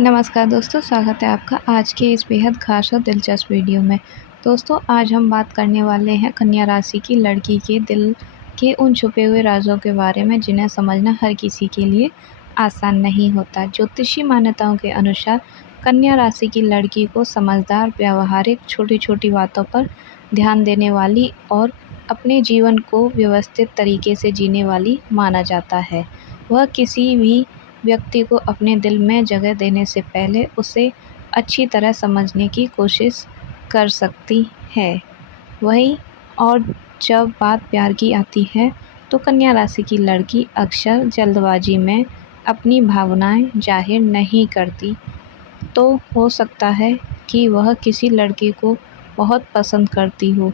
नमस्कार दोस्तों, स्वागत है आपका आज के इस बेहद ख़ास और दिलचस्प वीडियो में। दोस्तों, आज हम बात करने वाले हैं कन्या राशि की लड़की के दिल के उन छुपे हुए राज़ों के बारे में जिन्हें समझना हर किसी के लिए आसान नहीं होता। ज्योतिषी मान्यताओं के अनुसार कन्या राशि की लड़की को समझदार, व्यावहारिक, छोटी-छोटी बातों पर ध्यान देने वाली और अपने जीवन को व्यवस्थित तरीके से जीने वाली माना जाता है। वह किसी भी व्यक्ति को अपने दिल में जगह देने से पहले उसे अच्छी तरह समझने की कोशिश कर सकती है। वहीं और जब बात प्यार की आती है तो कन्या राशि की लड़की अक्सर जल्दबाजी में अपनी भावनाएं जाहिर नहीं करती। तो हो सकता है कि वह किसी लड़के को बहुत पसंद करती हो,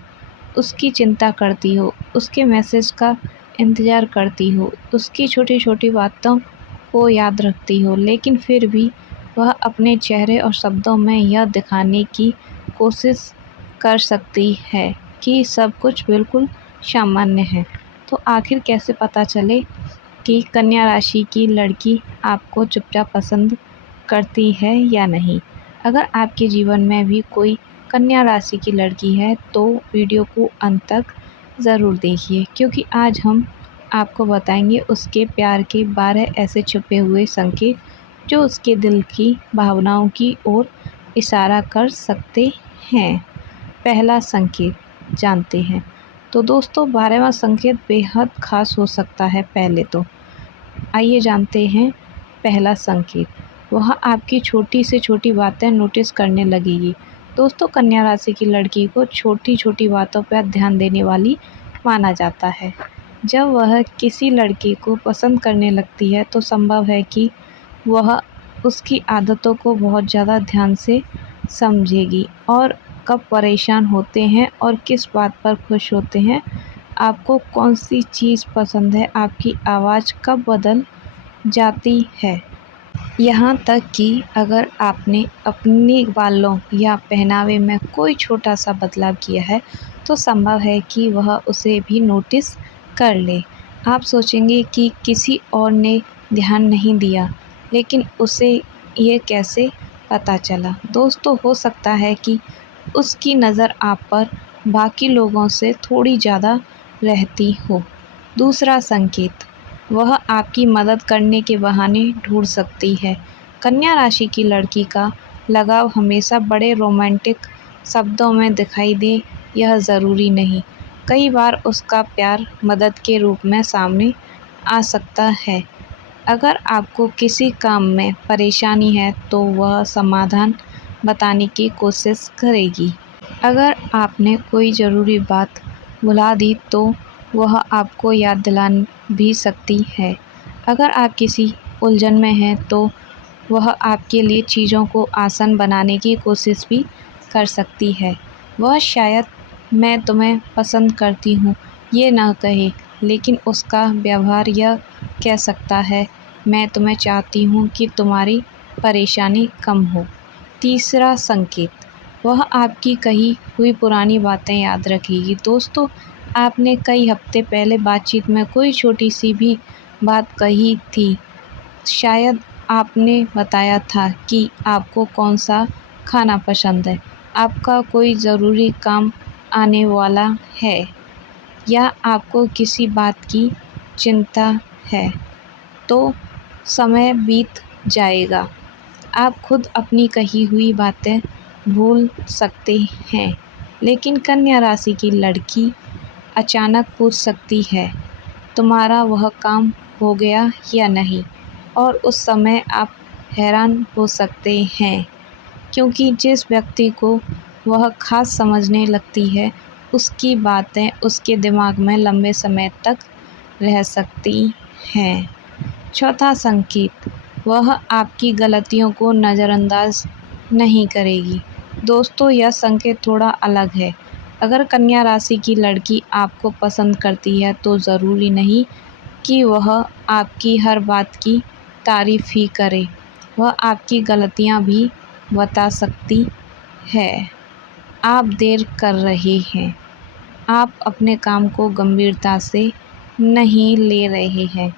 उसकी चिंता करती हो, उसके मैसेज का इंतज़ार करती हो, उसकी छोटी-छोटी बातों को याद रखती हो, लेकिन फिर भी वह अपने चेहरे और शब्दों में यह दिखाने की कोशिश कर सकती है कि सब कुछ बिल्कुल सामान्य है। तो आखिर कैसे पता चले कि कन्या राशि की लड़की आपको चुपचाप पसंद करती है या नहीं? अगर आपके जीवन में भी कोई कन्या राशि की लड़की है तो वीडियो को अंत तक ज़रूर देखिए, क्योंकि आज हम आपको बताएंगे उसके प्यार के 12 ऐसे छुपे हुए संकेत जो उसके दिल की भावनाओं की ओर इशारा कर सकते हैं। पहला संकेत जानते हैं। तो दोस्तों, 12वां संकेत बेहद खास हो सकता है। पहले तो आइए जानते हैं पहला संकेत। वह आपकी छोटी से छोटी बातें नोटिस करने लगेगी। दोस्तों, कन्या राशि की लड़की को छोटी छोटी बातों पर ध्यान देने वाली माना जाता है। जब वह किसी लड़के को पसंद करने लगती है तो संभव है कि वह उसकी आदतों को बहुत ज़्यादा ध्यान से समझेगी और कब परेशान होते हैं और किस बात पर खुश होते हैं, आपको कौन सी चीज़ पसंद है, आपकी आवाज़ कब बदल जाती है। यहाँ तक कि अगर आपने अपने बालों या पहनावे में कोई छोटा सा बदलाव किया है तो संभव है कि वह उसे भी नोटिस कर ले। आप सोचेंगे कि किसी और ने ध्यान नहीं दिया, लेकिन उसे ये कैसे पता चला। दोस्तों, हो सकता है कि उसकी नज़र आप पर बाकी लोगों से थोड़ी ज़्यादा रहती हो। दूसरा संकेत, वह आपकी मदद करने के बहाने ढूंढ सकती है। कन्या राशि की लड़की का लगाव हमेशा बड़े रोमांटिक शब्दों में दिखाई दे, यह ज़रूरी नहीं। कई बार उसका प्यार मदद के रूप में सामने आ सकता है। अगर आपको किसी काम में परेशानी है तो वह समाधान बताने की कोशिश करेगी। अगर आपने कोई ज़रूरी बात भुला दी तो वह आपको याद दिला भी सकती है। अगर आप किसी उलझन में हैं तो वह आपके लिए चीज़ों को आसान बनाने की कोशिश भी कर सकती है। वह शायद मैं तुम्हें पसंद करती हूँ ये ना कहे, लेकिन उसका व्यवहार यह कह सकता है, मैं तुम्हें चाहती हूँ कि तुम्हारी परेशानी कम हो। तीसरा संकेत, वह आपकी कही हुई पुरानी बातें याद रखेगी। दोस्तों, आपने कई हफ्ते पहले बातचीत में कोई छोटी सी भी बात कही थी। शायद आपने बताया था कि आपको कौन सा खाना पसंद है, आपका कोई ज़रूरी काम आने वाला है या आपको किसी बात की चिंता है। तो समय बीत जाएगा, आप खुद अपनी कही हुई बातें भूल सकते हैं, लेकिन कन्या राशि की लड़की अचानक पूछ सकती है, तुम्हारा वह काम हो गया या नहीं, और उस समय आप हैरान हो सकते हैं, क्योंकि जिस व्यक्ति को वह खास समझने लगती है उसकी बातें उसके दिमाग में लंबे समय तक रह सकती हैं। चौथा संकेत, वह आपकी गलतियों को नज़रअंदाज नहीं करेगी। दोस्तों, यह संकेत थोड़ा अलग है। अगर कन्या राशि की लड़की आपको पसंद करती है तो ज़रूरी नहीं कि वह आपकी हर बात की तारीफ़ ही करे। वह आपकी गलतियां भी बता सकती है। आप देर कर रहे हैं, आप अपने काम को गंभीरता से नहीं ले रहे हैं,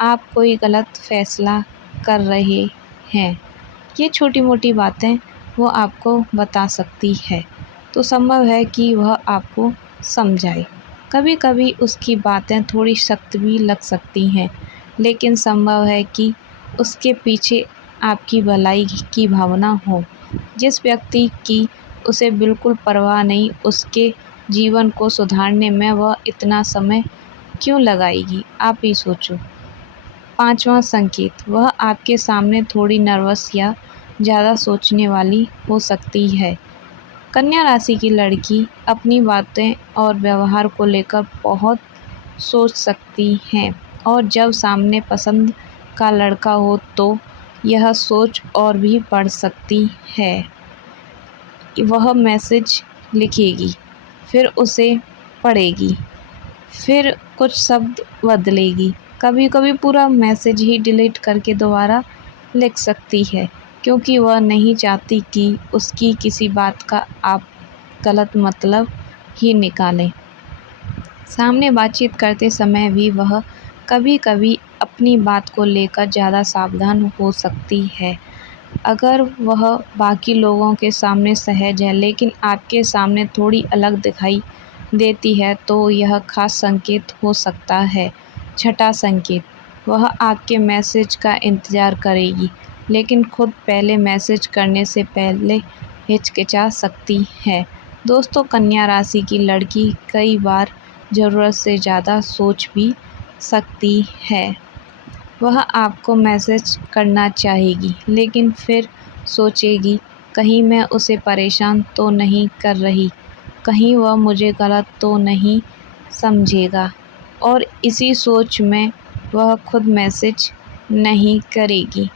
आप कोई गलत फैसला कर रहे हैं। ये छोटी मोटी बातें वो आपको बता सकती है, तो संभव है कि वह आपको समझाए। कभी कभी उसकी बातें थोड़ी सख्त भी लग सकती हैं, लेकिन संभव है कि उसके पीछे आपकी भलाई की भावना हो। जिस व्यक्ति की उसे बिल्कुल परवाह नहीं, उसके जीवन को सुधारने में वह इतना समय क्यों लगाएगी, आप ही सोचो। पाँचवां संकेत, वह आपके सामने थोड़ी नर्वस या ज़्यादा सोचने वाली हो सकती है। कन्या राशि की लड़की अपनी बातें और व्यवहार को लेकर बहुत सोच सकती हैं, और जब सामने पसंद का लड़का हो तो यह सोच और भी बढ़ सकती है। वह मैसेज लिखेगी, फिर उसे पढ़ेगी, फिर कुछ शब्द बदलेगी, कभी कभी पूरा मैसेज ही डिलीट करके दोबारा लिख सकती है, क्योंकि वह नहीं चाहती कि उसकी किसी बात का आप गलत मतलब ही निकालें। सामने बातचीत करते समय भी वह कभी कभी अपनी बात को लेकर ज़्यादा सावधान हो सकती है। अगर वह बाकी लोगों के सामने सहज है, लेकिन आपके सामने थोड़ी अलग दिखाई देती है, तो यह खास संकेत हो सकता है। छठा संकेत, वह आपके मैसेज का इंतज़ार करेगी, लेकिन खुद पहले मैसेज करने से पहले हिचकिचा सकती है। दोस्तों, कन्या राशि की लड़की कई बार ज़रूरत से ज़्यादा सोच भी सकती है। वह आपको मैसेज करना चाहेगी, लेकिन फिर सोचेगी, कहीं मैं उसे परेशान तो नहीं कर रही, कहीं वह मुझे गलत तो नहीं समझेगा, और इसी सोच में वह खुद मैसेज नहीं करेगी।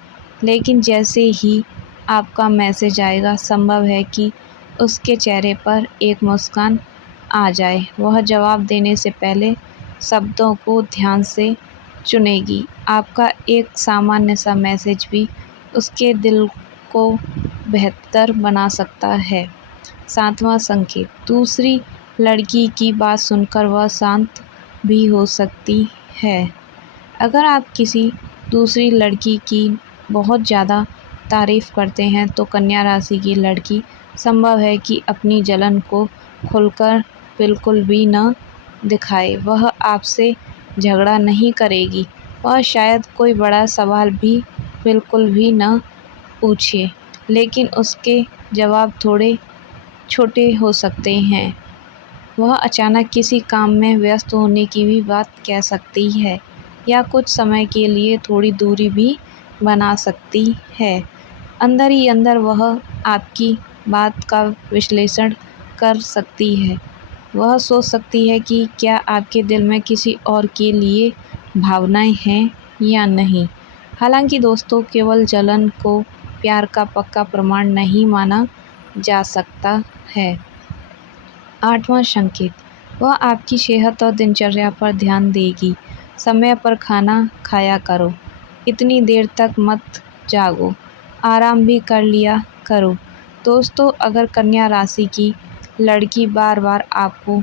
लेकिन जैसे ही आपका मैसेज आएगा, संभव है कि उसके चेहरे पर एक मुस्कान आ जाए। वह जवाब देने से पहले शब्दों को ध्यान से चुनेगी। आपका एक सामान्य सा मैसेज भी उसके दिल को बेहतर बना सकता है। सातवां संकेत, दूसरी लड़की की बात सुनकर वह शांत भी हो सकती है। अगर आप किसी दूसरी लड़की की बहुत ज़्यादा तारीफ़ करते हैं, तो कन्या राशि की लड़की संभव है कि अपनी जलन को खुलकर बिल्कुल भी न दिखाए। वह आपसे झगड़ा नहीं करेगी, वह शायद कोई बड़ा सवाल भी बिल्कुल भी न पूछे, लेकिन उसके जवाब थोड़े छोटे हो सकते हैं। वह अचानक किसी काम में व्यस्त होने की भी बात कह सकती है, या कुछ समय के लिए थोड़ी दूरी भी बना सकती है। अंदर ही अंदर वह आपकी बात का विश्लेषण कर सकती है। वह सोच सकती है कि क्या आपके दिल में किसी और के लिए भावनाएं हैं या नहीं। हालांकि दोस्तों, केवल जलन को प्यार का पक्का प्रमाण नहीं माना जा सकता है। आठवां संकेत, वह आपकी सेहत और दिनचर्या पर ध्यान देगी। समय पर खाना खाया करो, इतनी देर तक मत जागो, आराम भी कर लिया करो। दोस्तों, अगर कन्या राशि की लड़की बार बार आपको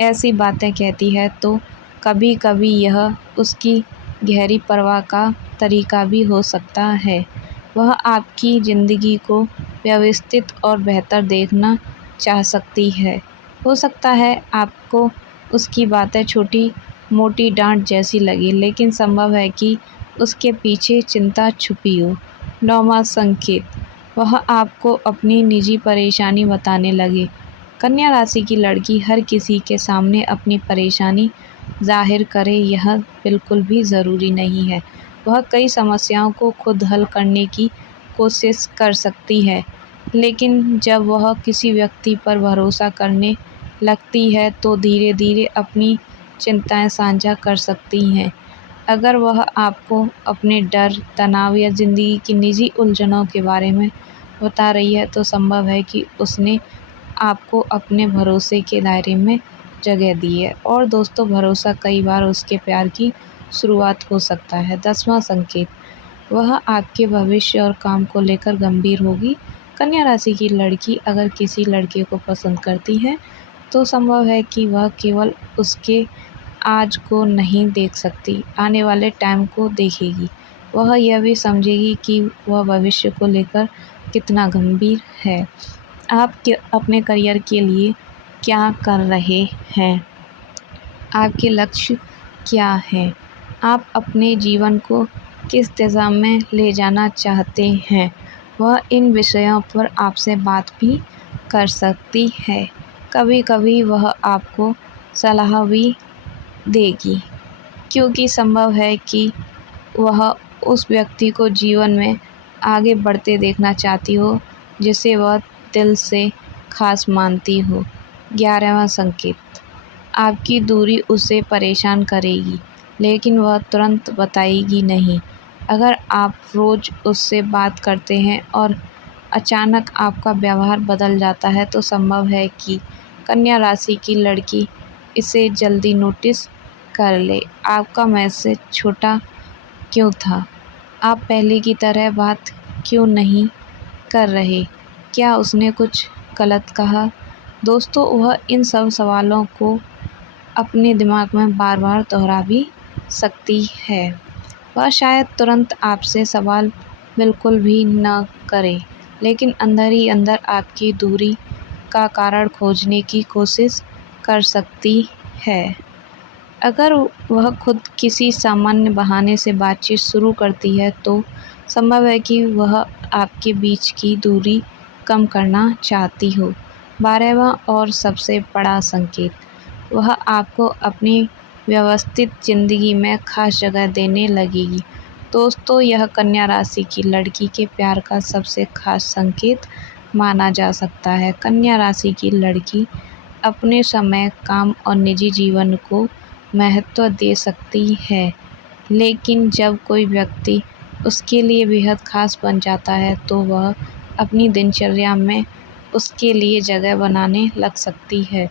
ऐसी बातें कहती है, तो कभी कभी यह उसकी गहरी परवाह का तरीका भी हो सकता है। वह आपकी ज़िंदगी को व्यवस्थित और बेहतर देखना चाह सकती है। हो सकता है आपको उसकी बातें छोटी मोटी डांट जैसी लगे, लेकिन संभव है कि उसके पीछे चिंता छुपी हो। नौवां संकेत, वह आपको अपनी निजी परेशानी बताने लगे। कन्या राशि की लड़की हर किसी के सामने अपनी परेशानी जाहिर करे, यह बिल्कुल भी ज़रूरी नहीं है। वह कई समस्याओं को खुद हल करने की कोशिश कर सकती है, लेकिन जब वह किसी व्यक्ति पर भरोसा करने लगती है, तो धीरे धीरे अपनी चिंताएं साझा कर सकती हैं। अगर वह आपको अपने डर, तनाव या ज़िंदगी की निजी उलझनों के बारे में बता रही है, तो संभव है कि उसने आपको अपने भरोसे के दायरे में जगह दी है, और दोस्तों, भरोसा कई बार उसके प्यार की शुरुआत हो सकता है। 10वां संकेत, वह आपके भविष्य और काम को लेकर गंभीर होगी। कन्या राशि की लड़की अगर किसी लड़के को पसंद करती है, तो संभव है कि वह केवल उसके आज को नहीं देख सकती, आने वाले टाइम को देखेगी। वह यह भी समझेगी कि वह भविष्य को लेकर कितना गंभीर है। आप अपने करियर के लिए क्या कर रहे हैं? आपके लक्ष्य क्या हैं? आप अपने जीवन को किस दिशा में ले जाना चाहते हैं? वह इन विषयों पर आपसे बात भी कर सकती है। कभी कभी वह आपको सलाह भी देगी, क्योंकि संभव है कि वह उस व्यक्ति को जीवन में आगे बढ़ते देखना चाहती हो जिसे वह दिल से खास मानती हो। 11वां संकेत, आपकी दूरी उसे परेशान करेगी, लेकिन वह तुरंत बताएगी नहीं। अगर आप रोज़ उससे बात करते हैं और अचानक आपका व्यवहार बदल जाता है तो संभव है कि कन्या राशि की लड़की इसे जल्दी नोटिस कर ले। आपका मैसेज छोटा क्यों था? आप पहले की तरह बात क्यों नहीं कर रहे? क्या उसने कुछ गलत कहा? दोस्तों, वह इन सब सवालों को अपने दिमाग में बार बार दोहरा भी सकती है। वह शायद तुरंत आपसे सवाल बिल्कुल भी न करे, लेकिन अंदर ही अंदर आपकी दूरी का कारण खोजने की कोशिश कर सकती है। अगर वह खुद किसी सामान्य बहाने से बातचीत शुरू करती है तो संभव है कि वह आपके बीच की दूरी कम करना चाहती हो। 12वां और सबसे बड़ा संकेत, वह आपको अपनी व्यवस्थित ज़िंदगी में खास जगह देने लगेगी। दोस्तों, यह कन्या राशि की लड़की के प्यार का सबसे खास संकेत माना जा सकता है। कन्या राशि की लड़की अपने समय, काम और निजी जीवन को महत्व दे सकती है, लेकिन जब कोई व्यक्ति उसके लिए बेहद खास बन जाता है तो वह अपनी दिनचर्या में उसके लिए जगह बनाने लग सकती है।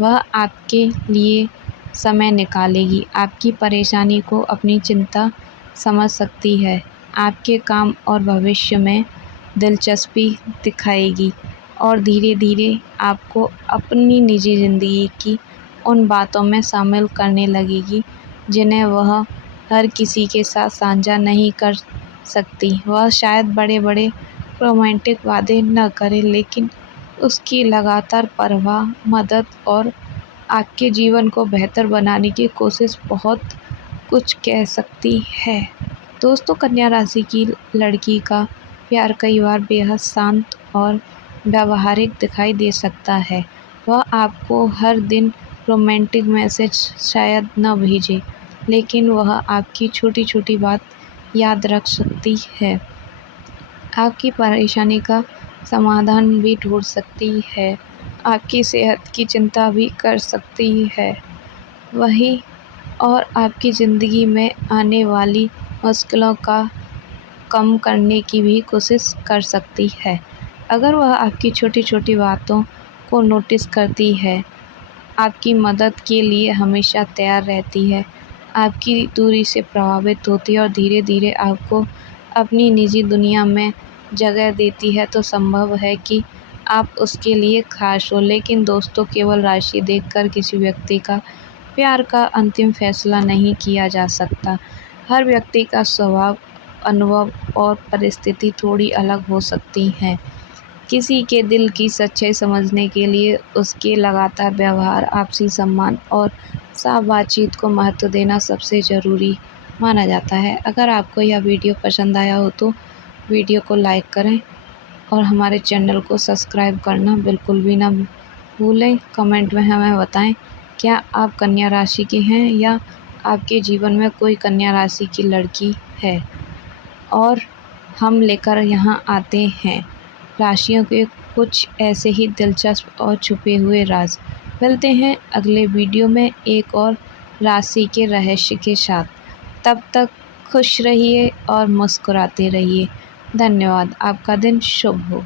वह आपके लिए समय निकालेगी, आपकी परेशानी को अपनी चिंता समझ सकती है, आपके काम और भविष्य में दिलचस्पी दिखाएगी और धीरे धीरे आपको अपनी निजी ज़िंदगी की उन बातों में शामिल करने लगेगी जिन्हें वह हर किसी के साथ साझा नहीं कर सकती। वह शायद बड़े बड़े रोमांटिक वादे न करे, लेकिन उसकी लगातार परवाह, मदद और आपके जीवन को बेहतर बनाने की कोशिश बहुत कुछ कह सकती है। दोस्तों, कन्या राशि की लड़की का प्यार कई बार बेहद शांत और व्यावहारिक दिखाई दे सकता है। वह आपको हर दिन रोमांटिक मैसेज शायद न भेजे, लेकिन वह आपकी छोटी छोटी बात याद रख सकती है, आपकी परेशानी का समाधान भी ढूंढ सकती है, आपकी सेहत की चिंता भी कर सकती है, वही और आपकी ज़िंदगी में आने वाली मुश्किलों का कम करने की भी कोशिश कर सकती है। अगर वह आपकी छोटी छोटी बातों को नोटिस करती है, आपकी मदद के लिए हमेशा तैयार रहती है, आपकी दूरी से प्रभावित होती है और धीरे धीरे आपको अपनी निजी दुनिया में जगह देती है, तो संभव है कि आप उसके लिए खास हो। लेकिन दोस्तों, केवल राशि देखकर किसी व्यक्ति का प्यार का अंतिम फैसला नहीं किया जा सकता। हर व्यक्ति का स्वभाव, अनुभव और परिस्थिति थोड़ी अलग हो सकती हैं। किसी के दिल की सच्चाई समझने के लिए उसके लगातार व्यवहार, आपसी सम्मान और साफ बातचीत को महत्व देना सबसे ज़रूरी माना जाता है। अगर आपको यह वीडियो पसंद आया हो तो वीडियो को लाइक करें और हमारे चैनल को सब्सक्राइब करना बिल्कुल भी ना भूलें। कमेंट में हमें बताएं, क्या आप कन्या राशि के हैं या आपके जीवन में कोई कन्या राशि की लड़की है, और हम लेकर यहाँ आते हैं राशियों के कुछ ऐसे ही दिलचस्प और छुपे हुए राज। मिलते हैं अगले वीडियो में एक और राशि के रहस्य के साथ। तब तक खुश रहिए और मुस्कुराते रहिए। धन्यवाद। आपका दिन शुभ हो।